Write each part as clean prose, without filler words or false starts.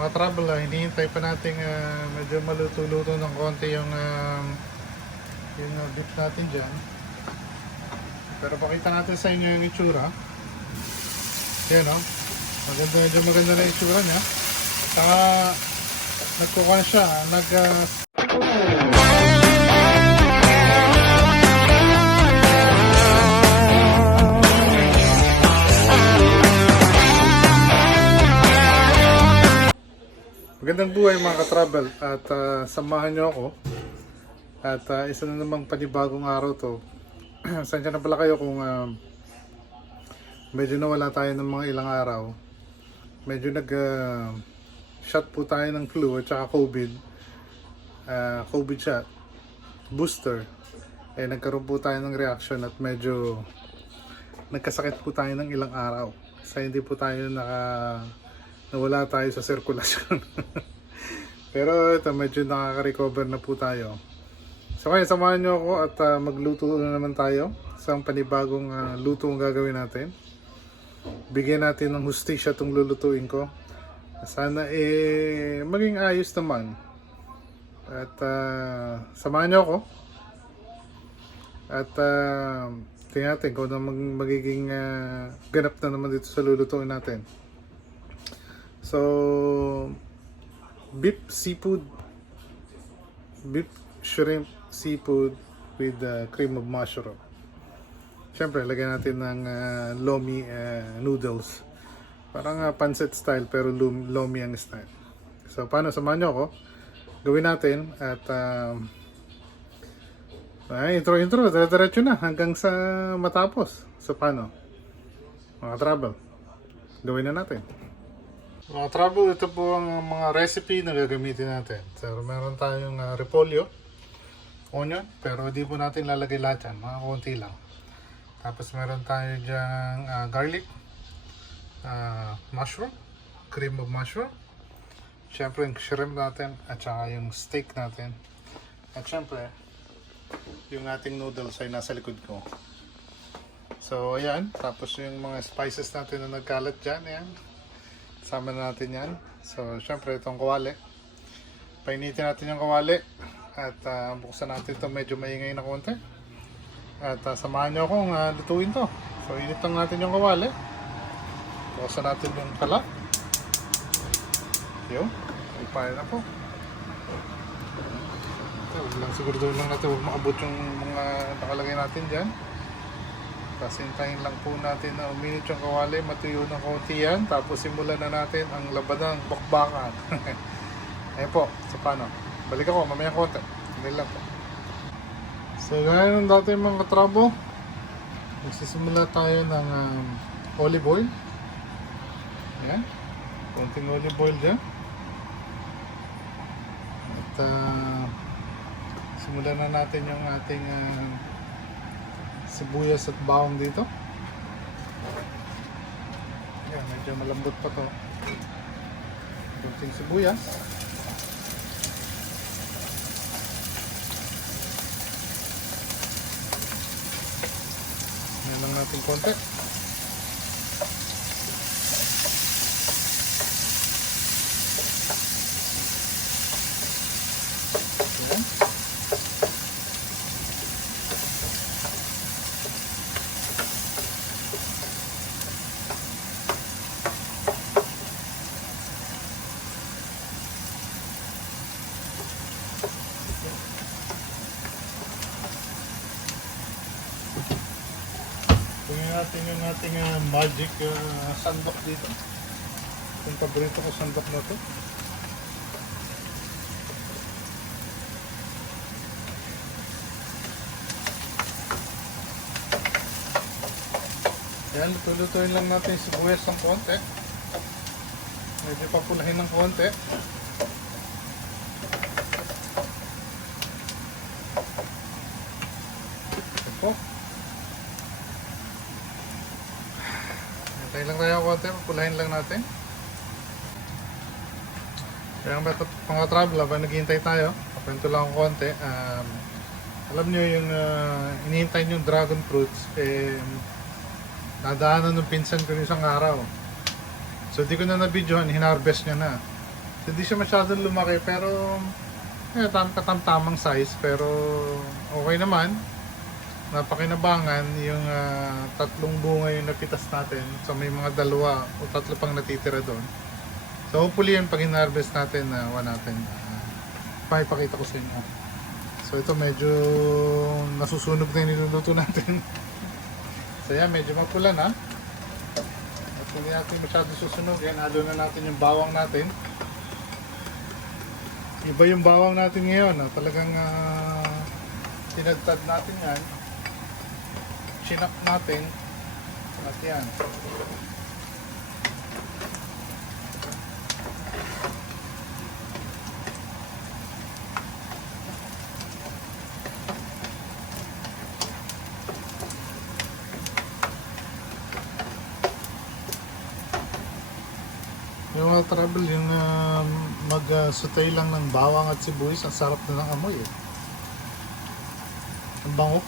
Mga trouble, hinihintay pa natin medyo maluto-luto ng konti yung beef natin dyan. Pero pakita natin sa inyo yung itsura. Yan o. Medyo maganda na itsura niya. Saka nagkukuhan siya. Magandang buhay mga ka-travel at samahan nyo ako at isa na namang panibagong araw to. Saan na pala kayo kung medyo nawala tayo ng mga ilang araw. Medyo shot po tayo ng flu at saka COVID shot booster. Nagkaroon po tayo ng reaction at medyo nagkasakit po tayo ng ilang araw. Kasi hindi po tayo nawala tayo sa sirkulasyon. Pero ito, medyo nakaka-recover na po tayo. So kaya samahan nyo ako at magluto na naman tayo sa panibagong luto ang gagawin natin. Bigyan natin ng hustisya itong lulutuin ko. Sana maging ayos naman. At samahan nyo ako. At tingnan natin kung ano magiging ganap na naman dito sa lulutuin natin. So, beef shrimp seafood with cream of mushroom. Siyempre, lagyan natin ng lomi noodles. Parang pancit style pero lomi ang style. So, paano? Samahan nyo ako. Gawin natin at intro, diretso na hanggang sa matapos. So, paano? Mga travel, gawin na natin. Mga trouble, ito po ang mga recipe na gagamitin natin. So, meron tayong repolyo, onion, pero hindi po natin lalagay lahat yan, mga konti lang. Tapos meron tayo dyang garlic, mushroom, cream of mushroom, syempre yung shrimp natin, at saka yung steak natin. At syempre, yung ating noodles ay nasa likod ko. So, ayan. Tapos yung mga spices natin na nagkalat dyan, ayan. Sama na natin yan. So, syempre itong kawali. Painitin natin yung kawali. At buksan natin ito medyo maingay na konti. At samahan nyo akong lutuin to. So, init lang natin yung kawali. Buksan natin yung kala. Yun. Ipahin na po. Ito, lang siguro lang natin huwag makabot yung mga nakalagay natin dyan. Tapos hintayin lang po natin na uminit yung kawali, matuyo ng konti yan. Tapos simulan na natin ang labanang bakbakan. Ayun po, so paano? Balik ako, mamaya konti. Hindi lang po. So gaya ng dati mga katrabo, magsisimula tayo ng olive oil. Ayan, konting olive oil dyan. At simulan na natin yung ating sibuyas at bawang dito. Ayan, medyo malambot pa to. Kunting sibuyas. Ayan lang natin konti. Ayan. Tingnan natin yung ating magic sandok dito. Yung paborito ko sandok na to. Yan, luto-lutuin lang natin yung sibuyas ng konti. Medyo papulahin ng konti. Ito po. Hintayin lang tayo konti, papulahin lang natin. Kaya mga travel, habang naghihintay tayo, kapento lang ako konti. Alam nyo yung inihintay nyo yung dragon fruits, nadaanan ng pinsan ko isang araw. So di ko na na-videohan, hinarvest niya na. Hindi siya masyadong lumaki pero katamtamang size pero okay naman. Napakinabangan yung tatlong bunga yung napitas natin. So may mga dalawa o tatlo pang natitira doon. So hopefully yung pag in-harvest natin natin. Pakipakita ko sa inyo. So ito medyo nasusunog na yung niluluto natin. So yan, medyo magpula na. At hindi natin masyado susunog. Yan, halo na natin yung bawang natin. Iba yung bawang natin ngayon. Talagang tinagtad natin yan. Chinap natin. At yan. Yung mga trouble, yung mag-sautay lang ng bawang at sibuyas, ang sarap na ng amoy eh. Ang bango.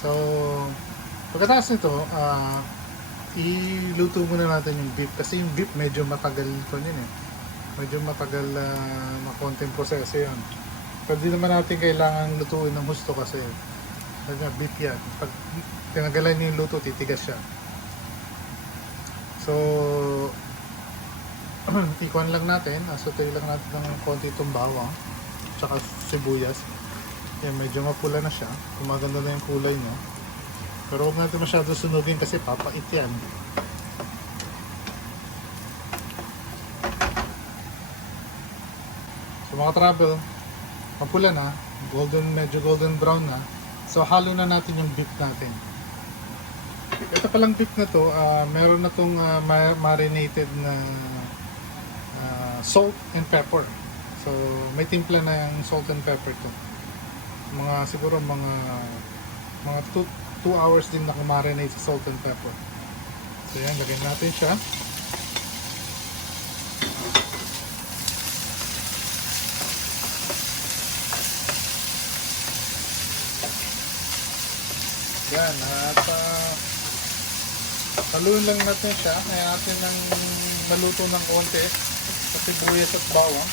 So, pagkatapos nito, iluto muna natin yung beef. Kasi yung beef medyo matagal ito yun eh. Medyo matagal na konting proseso yun. Pero di naman natin kailangan lutuin ng husto kasi beef yan. Pag tinagalan niyo yung luto, titigas siya. So, ikuan lang natin, sautay lang natin ng konti itong bawang, tsaka sibuyas. Yan, medyo mapula na siya, kumaganda na yung kulay niya. Pero huwag natin masyado sunugin kasi papait yan. So mga travel, mapula na, medyo golden brown na. So halo na natin yung beef natin. Ito palang beef na to, meron na tong marinated na salt and pepper. So may timpla na yung salt and pepper to. Siguro mga 2 hours din na kumarinate sa salt and pepper. So yan, lagyan natin siya. Yan, at haluin lang natin siya. Kaya natin ng maluto ng konti sa sibuyas at bawang.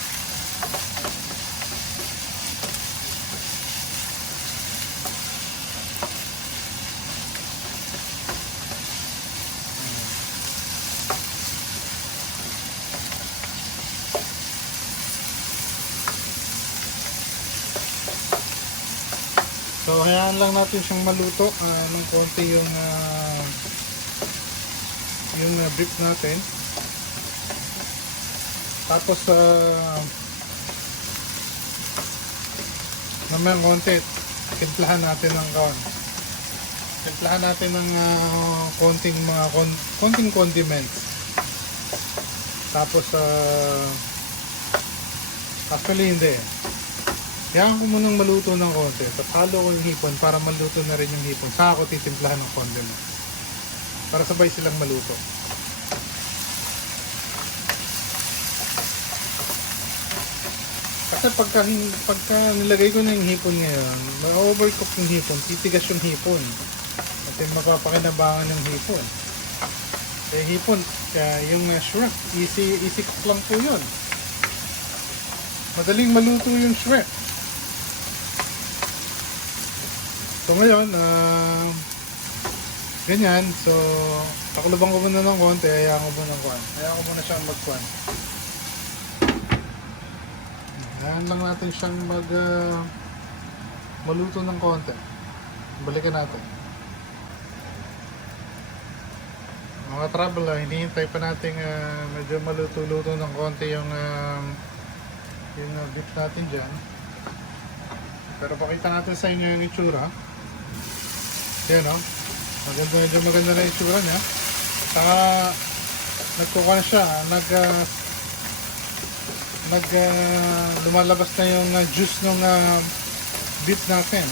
So, hayaan lang natin siyang maluto ng konti yung beef natin. Tapos, naman konti, timplahan natin ng timplahan natin ng konting condiments. Tapos, actually hindi. Hayaan ko munang maluto ng konti. Tapos halo ko yung hipon para maluto na rin yung hipon. Saka ako titimplahan ng condiment. Para sabay silang maluto. Kasi pagka nilagay ko na yung hipon ngayon, ma-overcook yung hipon, titigas yung hipon. At yung mapapakinabangan yung hipon. Eh hipon, yung shrimp, easy cook lang po yun. Madaling maluto yung shrimp. So ngayon, ganyan. So, pakulubang ko muna ng konti, hayaan ko muna siyang magkuhan. Hayaan lang natin siyang maluto ng konti. Balikan natin. Mga trouble, hinihintay pa natin medyo maluto-luto ng konti yung beef natin dyan. Pero pakita natin sa inyo yung itsura. Yan o. Medyo maganda na itsura niya. Saka nagkukuha siya. Lumalabas na yung juice ng beef natin.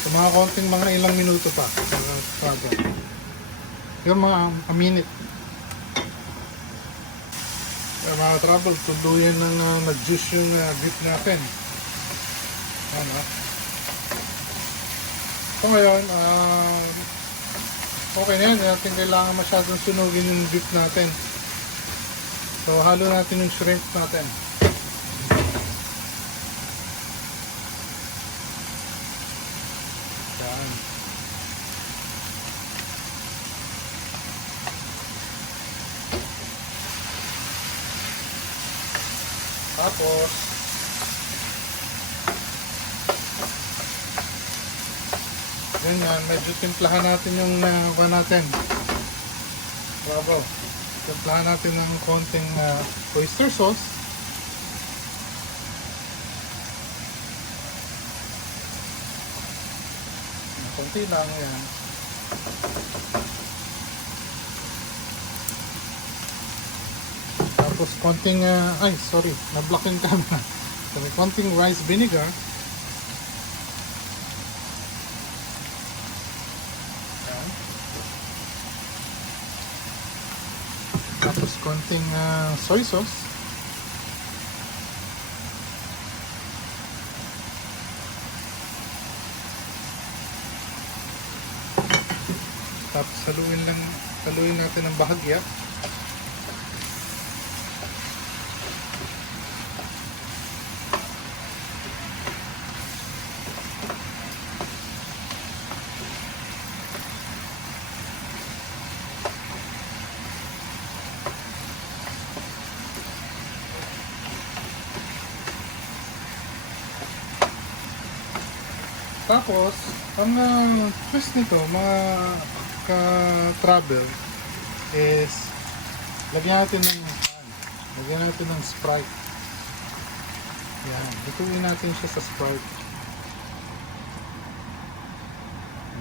So mga konting mga ilang minuto pa. Yung mga a minute. Mga trouble, tuluyan ng nag-juice yung beef natin. Ano? So ngayon, okay na yan. Natin kailangan masyadong sunugin yung beef natin. So halo natin yung shrimp natin. Yan. Tapos ganyan, medyo timplahan natin yung natin. Bravo. Timplahan natin ng konting oyster sauce. Konti lang yan. Tapos konting, na-block yung camera. So, may konting rice vinegar. Yan. Tapos konting soy sauce. Tapos haluin natin ng bahagya. Tapos, ang twist nito, mga ka-travel, is lagyan natin ng Sprite. Yan, lutuin natin siya sa Sprite.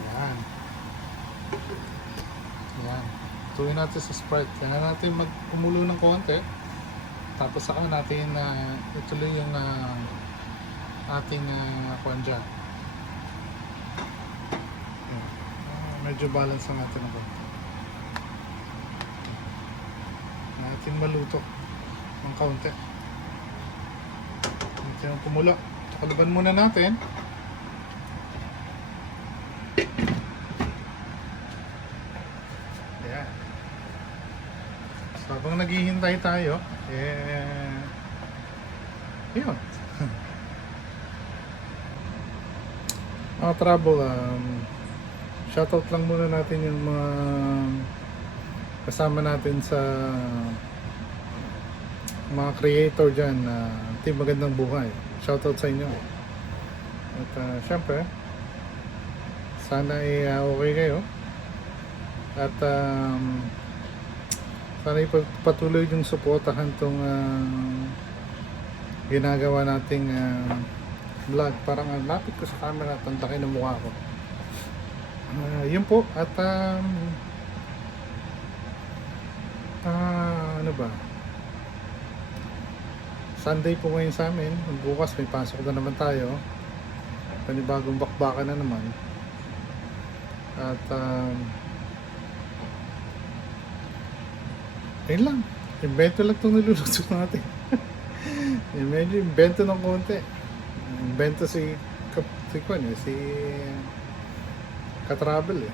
Yan. Yan. Lutuin natin sa Sprite. Kaya natin magkumulo ng konti. Tapos saka natin ituloy yung ating kuwan dyan. Medyo balance lang natin ako. Natin maluto ng kaunti. Natin ang kumulo. Kalaban muna natin. Ayan. So, habang naghihintay tayo, yun. Trouble, shoutout lang muna natin yung mga kasama natin sa mga creator dyan na Team Magandang Buhay. Shoutout sa inyo. At syempre, sana okay kayo. At sana ipatuloy yung suportahan tong ginagawa nating vlog. Parang lapit ko sa camera, tantakin ang mukha ko. Yun po. At ano ba, Sunday po ngayon sa amin. Bukas may pasok na naman tayo, panibagong bakbakan na naman. At ayun lang, invento lang itong niluluto natin. Medyo invento ng konti. Invento si ka-travel eh.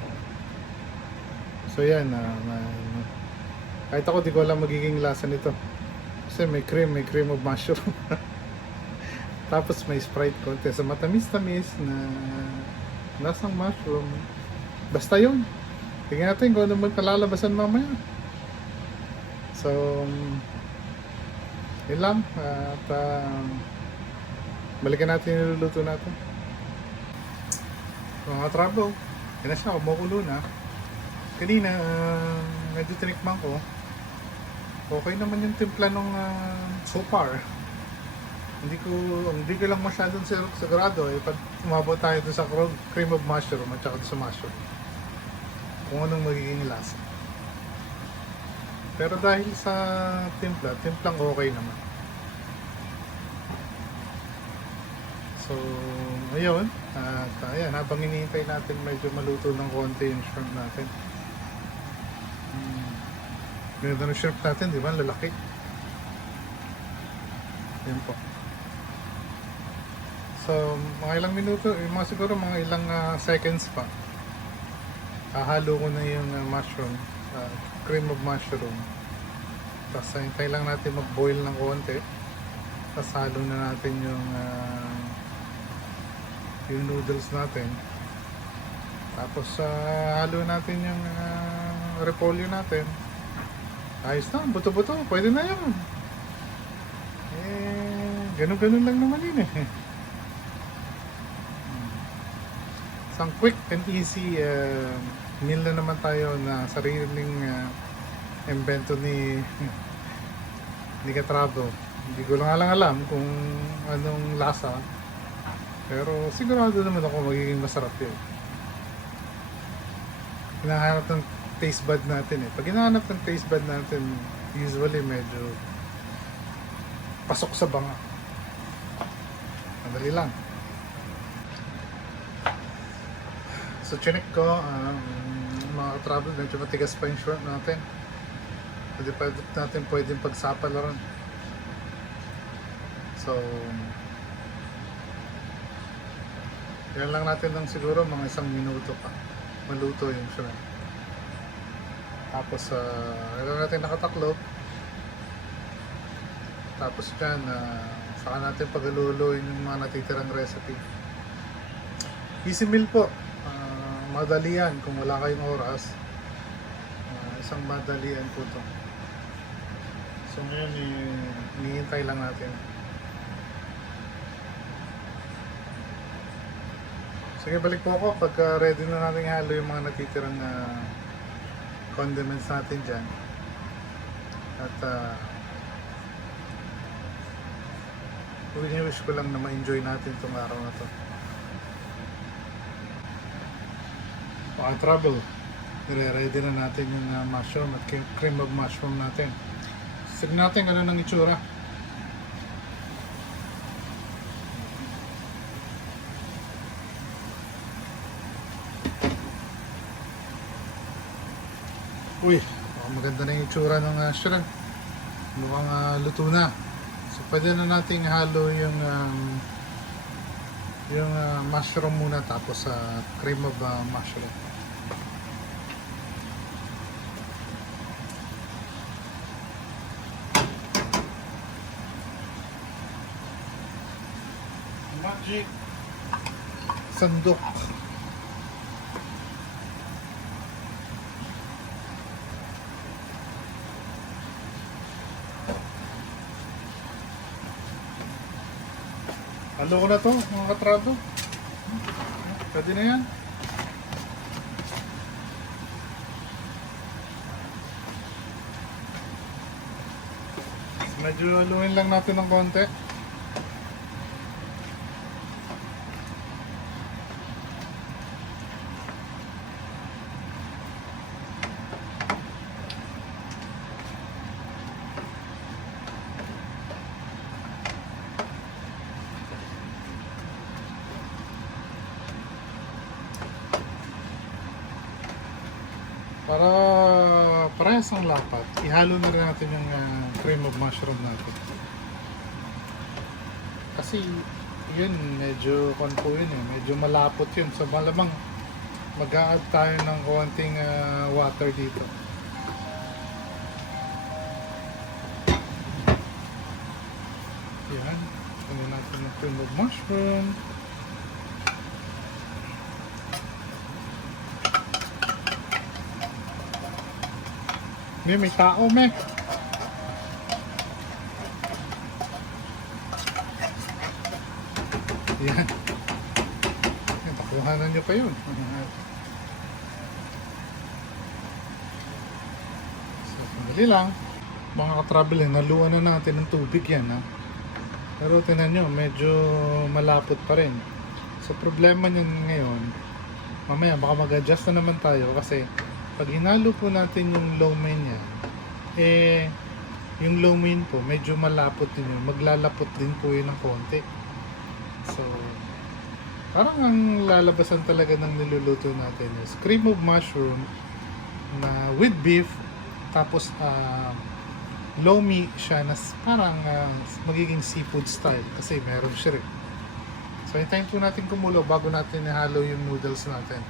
So yan, kahit ako di ko alam magiging lasa nito. Kasi may cream of mushroom. Tapos may Sprite konti. So matamis-tamis na lasang mushroom. Basta yun. Tingnan natin kung ano magkalalabasan mamaya. So, yun lang. At balikan natin yung niluluto natin. Mga trouble. Yan na siya, kumukulo na. Kanina, medyo tinikman ko. Okay naman yung timpla nung so far. Hindi ko lang masyadong sigurado pag umabot tayo dun sa cream of mushroom at saka sa mushroom. Kung anong magiging lasa. Pero dahil sa timplang okay naman. So, ayun. At ayan, habang hinihintay natin medyo maluto ng konti yung shrimp natin. Ganda ng shrimp natin, di ba? Lalaki. Yun po. So, mga ilang minuto, mga siguro mga ilang seconds pa. Hahalo ko na yung mushroom, cream of mushroom. Tapos hintay lang natin mag-boil ng konti. Tapos halo na natin yung noodles natin. Tapos halo natin yung repolyo natin. Ayos na, buto-buto, pwede na yun. Ganun-ganun lang naman yun eh. Isang quick and easy meal na naman tayo na sariling invento ni Katrado. Hindi ko lang alam kung anong lasa. Pero sigurado naman ako magiging masarap yun. Hinahanap ng taste bud natin eh. Pag hinahanap ng taste bud natin, usually medyo pasok sa banga. Madali lang. So chinek ko, mga travel, medyo matigas pa yung short natin. Hindi pa natin pwedeng pagsapalaran. So, yan lang natin lang siguro mga 1 minuto pa. Maluto yung shrimp. Tapos, yan natin nakataklo. Tapos dyan, saka natin pagaluluin yung mga natitirang recipe. Easy meal po. Madali yan kung wala kayong oras. Isang madalian po to. So ngayon, hinihintay lang natin. Sige, balik po ako pagka ready na natin halo yung mga natitirang condiments natin dyan. At wish ko lang na ma-enjoy natin itong araw na to. Mga trouble, nire-ready na natin yung mushroom at cream of mushroom natin. Tignan natin ano nang itsura. Uy, maganda na yung itsura ng shrimp. Mukhang luto na. So pwede na nating halo yung mushroom muna tapos cream of mushroom. Magic sandok. Halo ko na to mga katrado. Pwede na yan. Medyo haluin lang natin ng konti. Para parehas ang lapat, ihalo na rin natin yung cream of mushroom natin. Kasi yun, medyo konpo yun eh, medyo malapot yun. So malamang mag-a-add tayo ng konting water dito. Yan, ano natin yung cream of mushroom. May tao, me. Yan. Pakuhanan nyo pa yun. So, sandali lang. Mga ka-travel, naluan na natin ng tubig yan. Ha? Pero tinan nyo, medyo malapot pa rin. So, problema nyo ngayon, mamaya baka mag-adjust na naman tayo kasi pag hinalo po natin yung lo mein niya, yung lo mein po, medyo malapot din yun. Maglalapot din po yun ng konti. So, parang ang lalabasan talaga ng niluluto natin is cream of mushroom na with beef, tapos lomi siya na parang magiging seafood style kasi meron shrimp. So hintayin po natin kumulo bago natin ihalo yung noodles natin.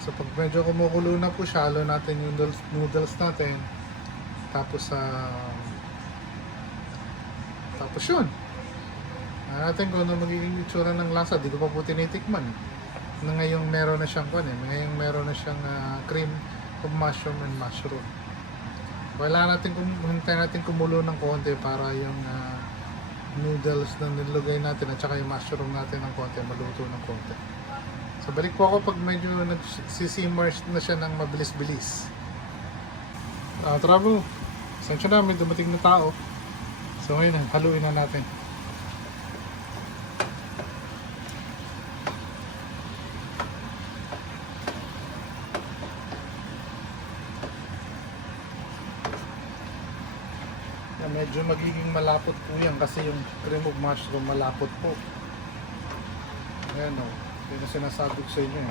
So pag medyo kumukulo na po siya, halo natin yung noodles natin. Tapos tapos yun. Natin kung ano magiging itsura ng lasa. Di ko pa po tinitikman. Na ngayong meron na siyang ngayong meron na siyang cream of mushroom and mushroom. Wala natin hintayin natin kumulo ng konti para yung noodles na nilagay natin at saka yung mushroom natin ng konti, maluto ng konti. So balik po ako pag medyo nagsisimmer na siya ng mabilis-bilis. Travel, sensya na, may dumating na tao. So ngayon, haluin na natin. Medyo magiging malapot po yan kasi yung cream of mushroom malapot po. Ayan o, yun ang sinasabi ko sa inyo.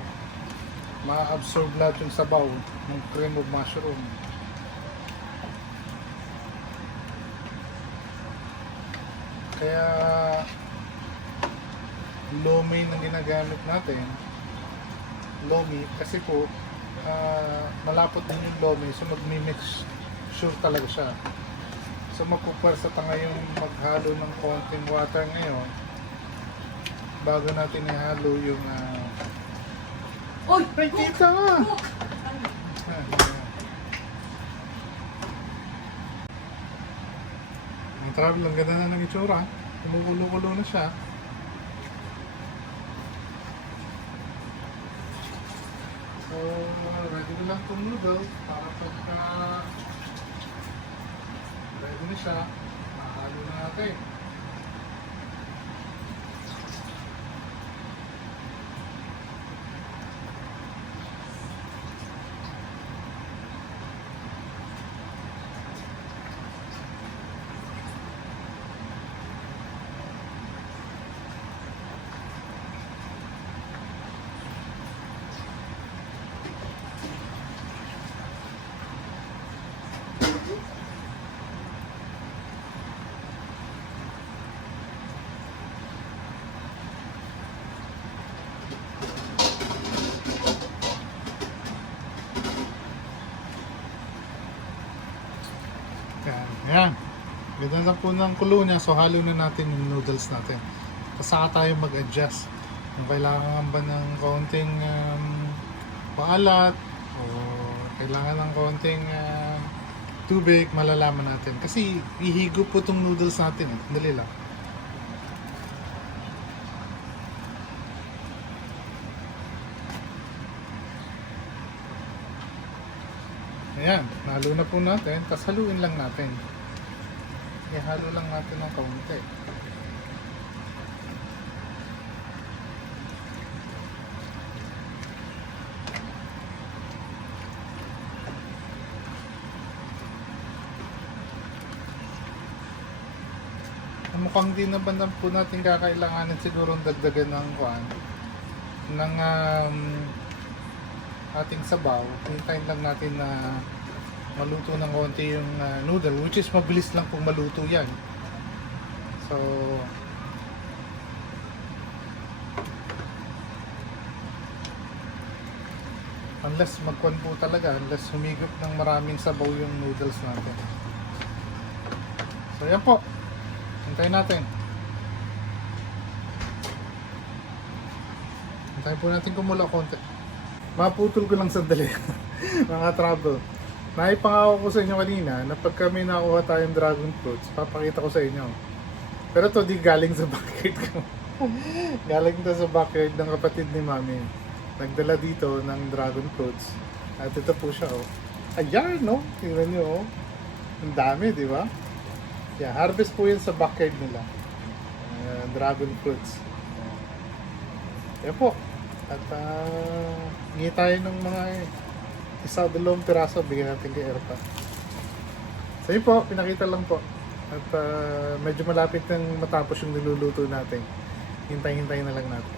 Ma-absorb lahat yung sabaw ng cream of mushroom. Kaya lomi na ginagamit natin, lomi kasi po malapot din yung lomi, so magmi-mix sure talaga siya. So magpupwersa pa ngayong maghalo ng konting water ngayon bago natin ihalo yung Oy! ay, tita nga! Ang travel, ang ganda na ng itsura. Kumukulo-kulo na siya. So, ready na lang itong noodles para pagka ready na siya, mahalo na natin. Ayan. Ganda na po ng kulo niya. So halo na natin yung noodles natin. Saka tayo mag-adjust. Kung kailangan ba ng kaunting paalat o kailangan ng kaunting tubig, malalaman natin. Kasi ihigo po itong noodles natin. Dali lang. Ayan, nahalo na po natin. Tapos haluin lang natin. Ihalo lang natin ng kaunti. Mukhang di naman po natin kakailanganin siguro dagdagan ng ng ating sabaw. Hintayin lang natin na maluto ng konti yung noodle, which is mabilis lang pong maluto yan. So unless magkuhan po talaga, unless humigop ng maraming sabaw yung noodles natin. So yan po, hintayin natin. Hintayin po natin kumulo konti. Maputol ko lang sandali. Mga trouble. Naipangako ko sa inyo kanina na pag kami nakuha tayong dragon fruits, papakita ko sa inyo. Pero to di galing sa backyard ko. Galing to sa backyard ng kapatid ni Mami. Nagdala dito ng dragon fruits. At ito po siya, oh. Ayan, no? Tingnan nyo, oh. Ang dami, di ba? Yeah, harvest po yun sa backyard nila. Dragon fruits. Yan po. At hingi tayo ng mga isa o dalawang piraso, bigyan natin kay Erpa. So yun po, pinakita lang po. At medyo malapit nang matapos yung niluluto natin. Hintay-hintay na lang natin.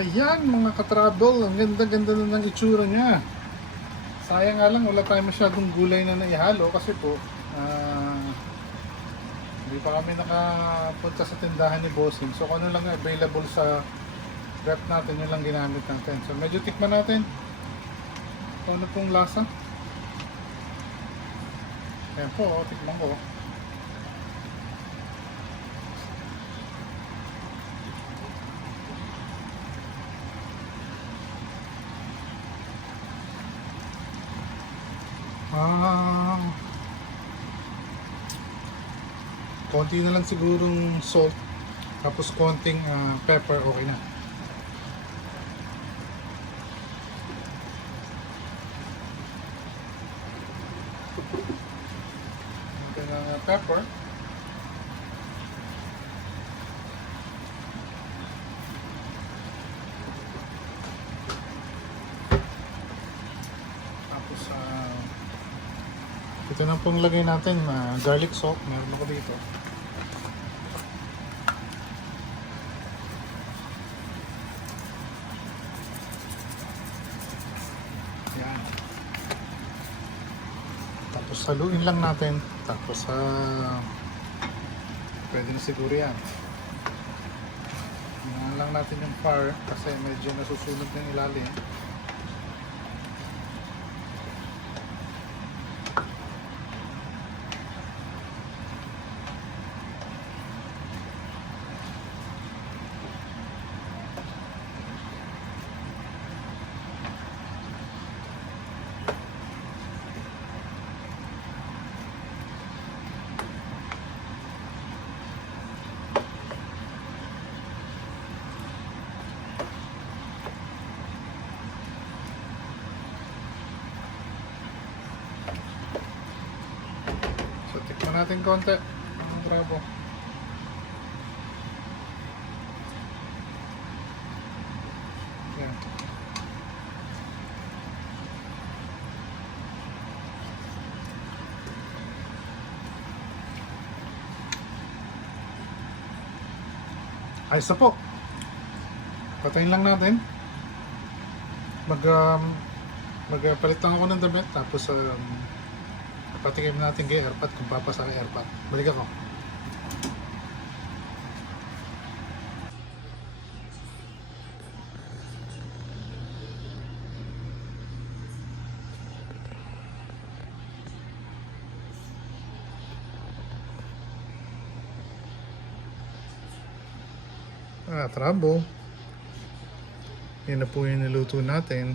Ayan mga ka-trouble, ang ganda-ganda na ng itsura niya. Sayang nga lang, wala tayong masyadong gulay na naihalo kasi po, hindi pa kami nakapunta sa tindahan ni Bossing. So kung ano lang available sa rep natin, yun lang ginamit natin. So medyo tikman natin kung ano pong lasa. Ayan po, tikman ko. Konti na lang sigurong salt, tapos konting pepper, okay na. Konting pepper. Tapos ito na pong lagay natin, garlic salt, meron ako dito. Yan. Tapos haluin lang natin. Tapos pwede na siguro yan. Hinaan lang natin yung fire kasi medyo nasusunog ng ilalim. So, tikman natin konti. Ang bravo. Yan. Ayos na po. Patayin lang natin. Magpalit lang ako ng damit. Tapos patikim natin kay Airpat kung papasa kay Airpat. Balik ako. Trabo. Yan na po yung niluto natin.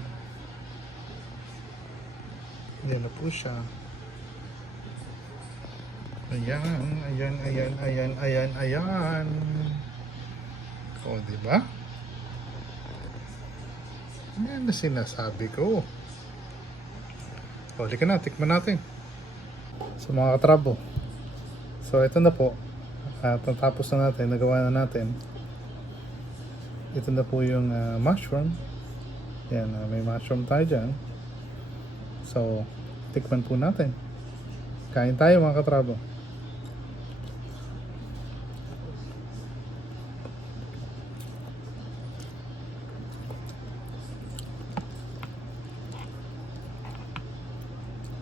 Yan na po siya. Ayan, ayan, ayan, ayan, ayan, ayan. O, diba? Yan na sinasabi ko. O, halika na, tikman natin. So, mga katrabo. So, ito na po. At natapos na natin, nagawa na natin. Ito na po yung mushroom. Yan, may mushroom tayo dyan. So, tikman po natin. Kain tayo mga katrabo.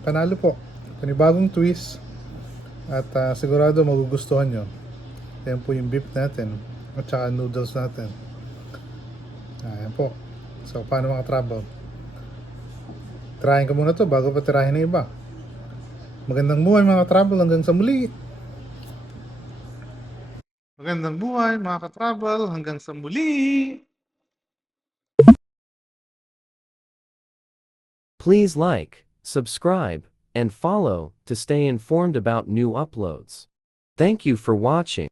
Panalo po. Panibagong twist. At sigurado magugustuhan nyo. Yan po yung beef natin. At saka noodles natin. Ayan po. So, paano mga travel? Tirahin ko muna to bago pa tirahin na iba. Magandang buhay mga travel hanggang sa muli. Magandang buhay mga ka-travel hanggang sa muli. Please like, subscribe, and follow to stay informed about new uploads. Thank you for watching.